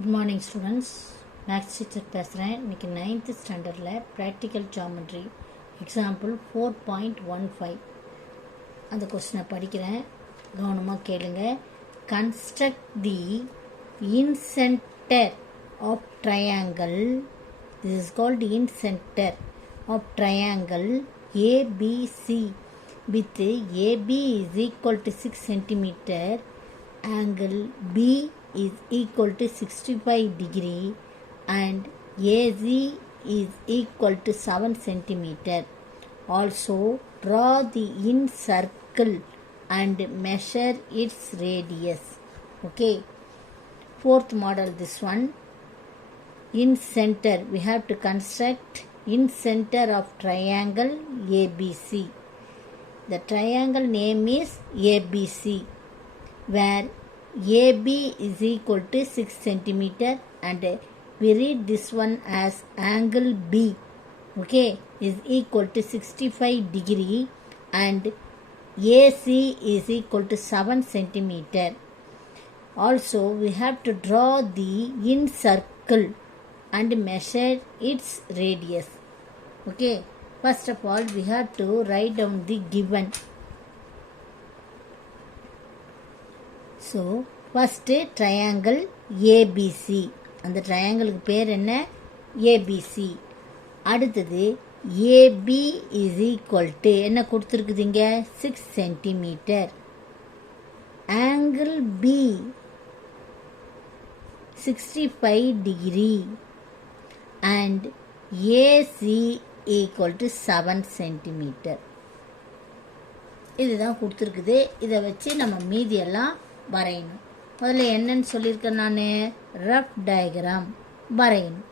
Good morning students. Maths teacher பேசுகிறேன். இன்றைக்கி 9th ஸ்டாண்டர்டில் ப்ராக்டிக்கல் ஜாமெட்ரி எக்ஸாம்பிள் 4.15 அந்த கொஸ்டினை படிக்கிறேன், கவனமாக கேளுங்க. Construct the incentre of triangle, this is called incentre of triangle ABC with AB is equal to 6 cm, angle B is equal to 65 degree and AC is equal to 7 cm. Also draw the in circle and measure its radius. Okay, fourth model, this one. In center we have to construct in center of triangle ABC. The triangle name is ABC, where AB is equal to 6 cm and we read this one as angle B, okay, is equal to 65 degree and AC is equal to 7 cm. Also we have to draw the in circle and measure its radius. Okay, first of all we have to write down the given. So first triangle ABC, அந்த ட்ரையாங்கிளுக்கு பேர் என்ன? ABC. அடுத்தது AB is equal to என்ன கொடுத்துருக்குதுங்க? 6 cm. angle B 65 degree and AC equal to 7 cm. இதுதான் கொடுத்துருக்குது. இதை வச்சு நம்ம மீதியெல்லாம் வரையணும். முதல்ல என்னன்னு சொல்லியிருக்கேன் நான்? ரஃப் டயக்ராம் வரையணும்.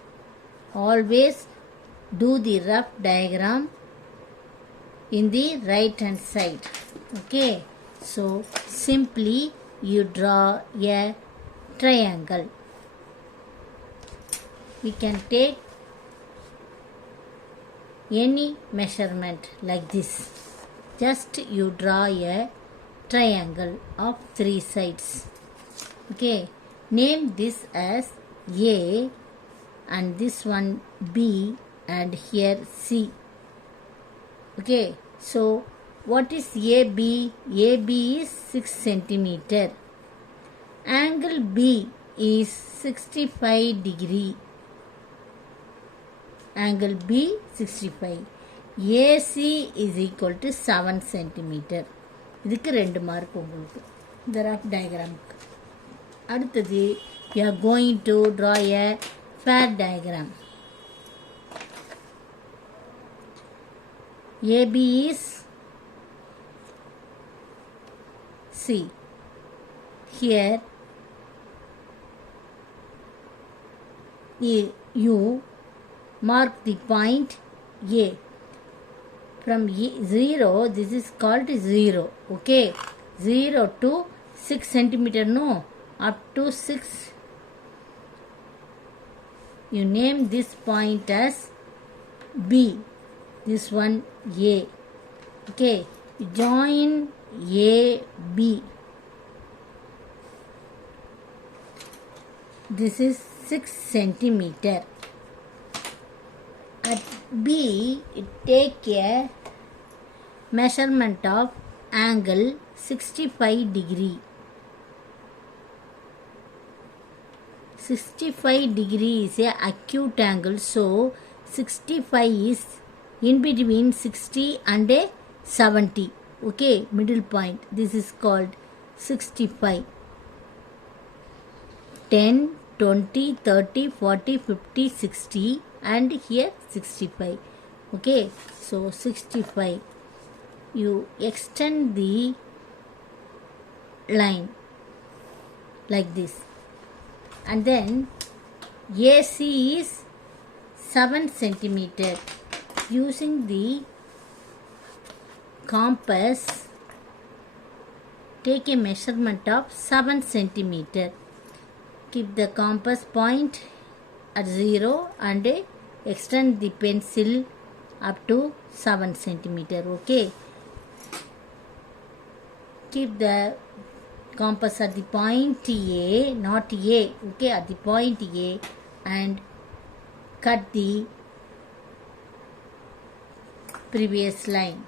Always do the rough diagram in the right hand side. Okay, so simply you draw a triangle. We can take any measurement like this. Just you draw a triangle of 3 sides. Okay, name this as A and this one B and here C. Okay, so what is AB? AB is 6 cm. Angle B is 65 degree. Angle B 65. AC is equal to 7 cm. இதுக்கு 2 mark உங்களுக்கு இந்த rough டயக்ராமுக்கு. அடுத்தது you are going to draw a fair diagram. AB is C. Here you mark the point A. From 0, this is called 0. Okay, 0 to 6 cm, no, up to 6. You name this point as B. This one A. Okay, join A, B. This is 6 cm. At B, take a measurement of angle 65 degree. 65 degree is a acute angle, so 65 is in between 60 and 70. Okay, middle point. This is called 65. 10, 20, 30, 40, 50, 60 and here 65. Okay, so 65. You extend the line like this and then AC is 7 cm. Using the compass, take a measurement of 7 cm. Keep the compass point at 0 and extend the pencil up to 7 cm. Okay, keep the compass at the point A, not A, okay, at the point A, and cut the previous line.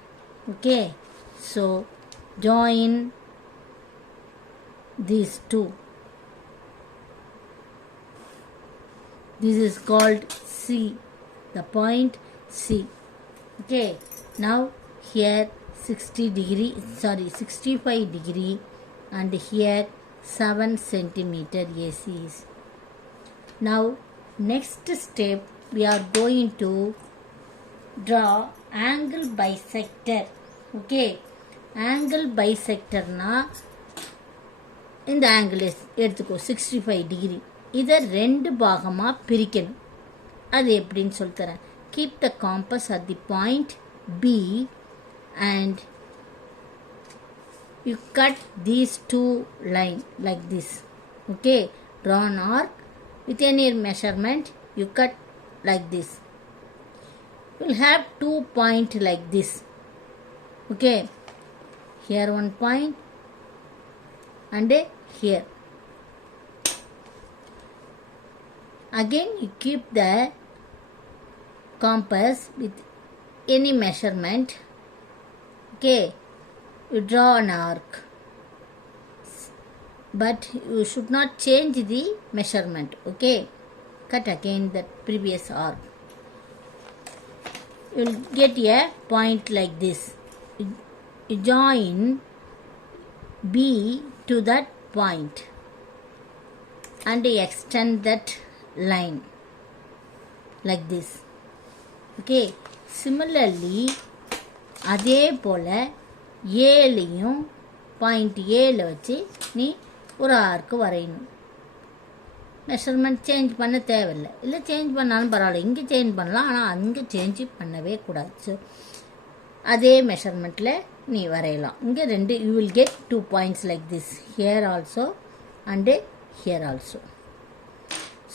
Okay, so join these two. This is called C, the point C. Okay, now here 65 degree, and here 7 centimeter AC is. Now next step, we are going to draw angle bisector. Okay, angle bisector na இந்த angle எடுத்துக்கோ 65 degree. இதை ரெண்டு பாகமாக பிரிக்கணும். அது எப்படின்னு சொல்லித்தரேன். Keep the compass at the point B and you cut these two lines like this. Okay, draw an arc with any measurement, you cut like this. You will have 2 points like this. Okay, here one point and here. Again you keep the compass with any measurement. Okay, you draw an arc, but you should not change the measurement. Okay, cut again the previous arc. You will get a point like this. You join B to that point and extend that line like this. Okay, similarly அதே போல் ஏலையும் point ஏல வச்சு நீ ஒரு ஆர்க்கு வரையணும். Measurement change பண்ண தேவையில்லை, இல்லை change பண்ணாலும் பரவாயில்ல, இங்கே சேஞ்ச் பண்ணலாம், ஆனால் அங்கே சேஞ்ச் பண்ணவே கூடாது. ஸோ அதே மெஷர்மெண்ட்டில் நீ வரையலாம். இங்கே ரெண்டு you will get 2 points like this, here also and here also.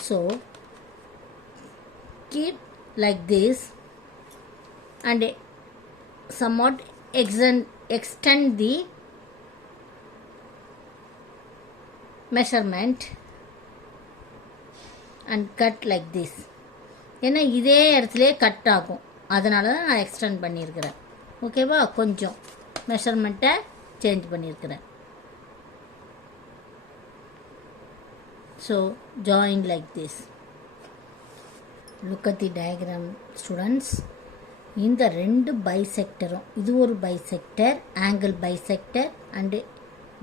So keep like this and somewhat extend the measurement and cut like this. ஏன்னா இதே இடத்துல கட் ஆகும், அதனால தான் நான் எக்ஸ்டெண்ட் பண்ணியிருக்கிறேன். ஓகேவா, கொஞ்சம் மெஷர்மெண்ட்டை சேஞ்ச் பண்ணியிருக்கிறேன். So join like this. Look at the diagram students. இந்த ரெண்டு பைசெக்டரும், இது ஒரு bisector, angle bisector, and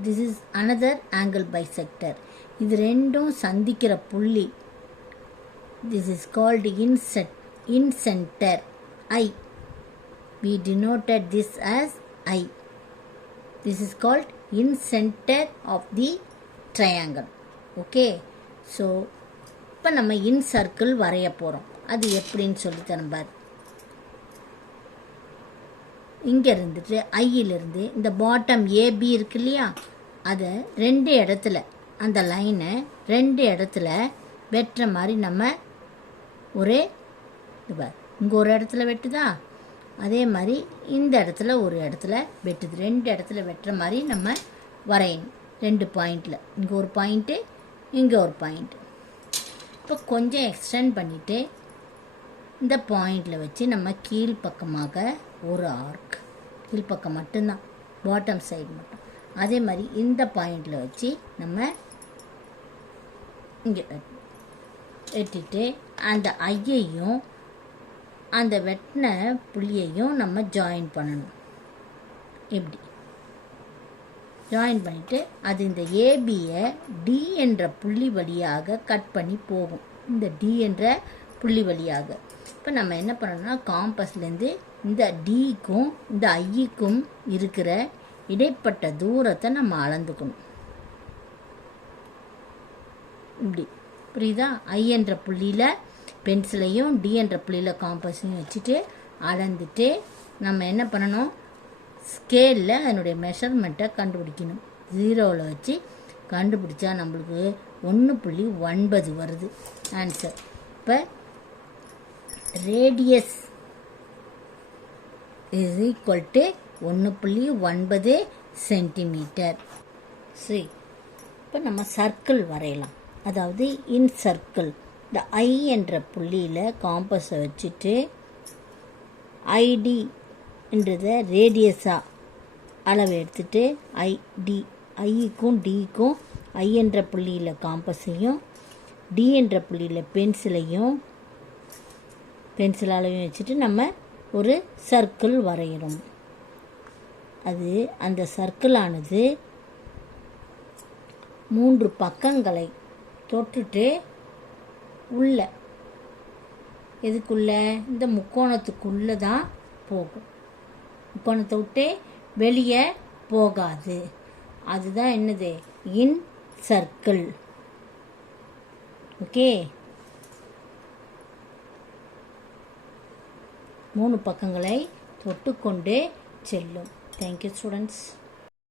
this is another angle bisector. இது ரெண்டும் சந்திக்கிற புள்ளி, this is called in centre I. We denoted this as I. This is called in center of the triangle. Okay, so இப்போ நம்ம in circle வரைய போகிறோம். அது எப்படின்னு சொல்லித்தரேன் பார். இங்கே இருந்துட்டு ஐயிலிருந்து இந்த பாட்டம் ஏபி இருக்கு இல்லையா, அதை ரெண்டு இடத்துல, அந்த லைனை ரெண்டு இடத்துல வெட்டுற மாதிரி நம்ம ஒரே பார், இங்கே ஒரு இடத்துல வெட்டுதா, அதே மாதிரி இந்த இடத்துல ஒரு இடத்துல வெட்டுது, ரெண்டு இடத்துல வெட்டுற மாதிரி நம்ம வரையணும். ரெண்டு பாயிண்டில், இங்கே ஒரு பாயிண்ட்டு, இங்கே ஒரு பாயிண்ட்டு. இப்போ கொஞ்சம் எக்ஸ்டெண்ட் பண்ணிவிட்டு இந்த பாயிண்டில் வச்சு நம்ம கீழ்ப்பக்கமாக ஒரு ஆர்க், கீழ்ப்பக்கம் மட்டும்தான், பாட்டம் சைடு மட்டும். அதே மாதிரி இந்த பாயிண்டில் வச்சு நம்ம இங்கே வெட்டிட்டு அந்த ஐயையும் அந்த வெட்டின புள்ளியையும் நம்ம ஜாயின் பண்ணணும். இப்படி ஜாயின் பண்ணிவிட்டு அது இந்த ஏபியை டி என்ற புள்ளி வழியாக கட் பண்ணி போகும், இந்த டி என்ற புள்ளி வழியாக. இப்போ நம்ம என்ன பண்ணணும்னா, காம்பஸ்லேருந்து இந்த டிக்கும் இந்த ஐக்கும் இருக்கிற இடைப்பட்ட தூரத்தை நம்ம அளந்துக்கணும். இப்படி புரியுதா? ஐ என்ற புள்ளியில் பென்சிலையும் டி என்ற புள்ளியில் காம்பஸையும் வச்சுட்டு அளந்துட்டு நம்ம என்ன பண்ணணும், ஸ்கேலில் அதனுடைய மெஷர்மெண்ட்டை கண்டுபிடிக்கணும். 0ல் வச்சு கண்டுபிடிச்சா நம்மளுக்கு 1.9 வருது ஆன்சர். இப்போ radius is equal to 1.9 centimetre. சரி, இப்போ நம்ம சர்க்கிள் வரையலாம். அதாவது இன் சர்க்கிள் இந்த ஐ என்ற புள்ளியில் காம்பஸை வச்சுட்டு ஐடின்றத ரேடியஸாக அளவு எடுத்துட்டு ஐடி ஐக்கும் டிக்கும் ஐ என்ற புள்ளியில் காம்பஸையும் டி என்ற புள்ளியில் பென்சில் அளவையும் வச்சுட்டு நம்ம ஒரு சர்க்கிள் வரைகிறோம். அது அந்த சர்க்கிளானது 3 பக்கங்களை தொட்டுட்டு உள்ள எதுக்குள்ள இந்த முக்கோணத்துக்குள்ளே தான் போகும். முக்கோணத்தை விட்டு வெளியே போகாது. அதுதான் என்னது இன் சர்க்கிள். ஓகே, 3 பக்கங்களை தொட்டுக்கொண்டு செல்லும். Thank you students.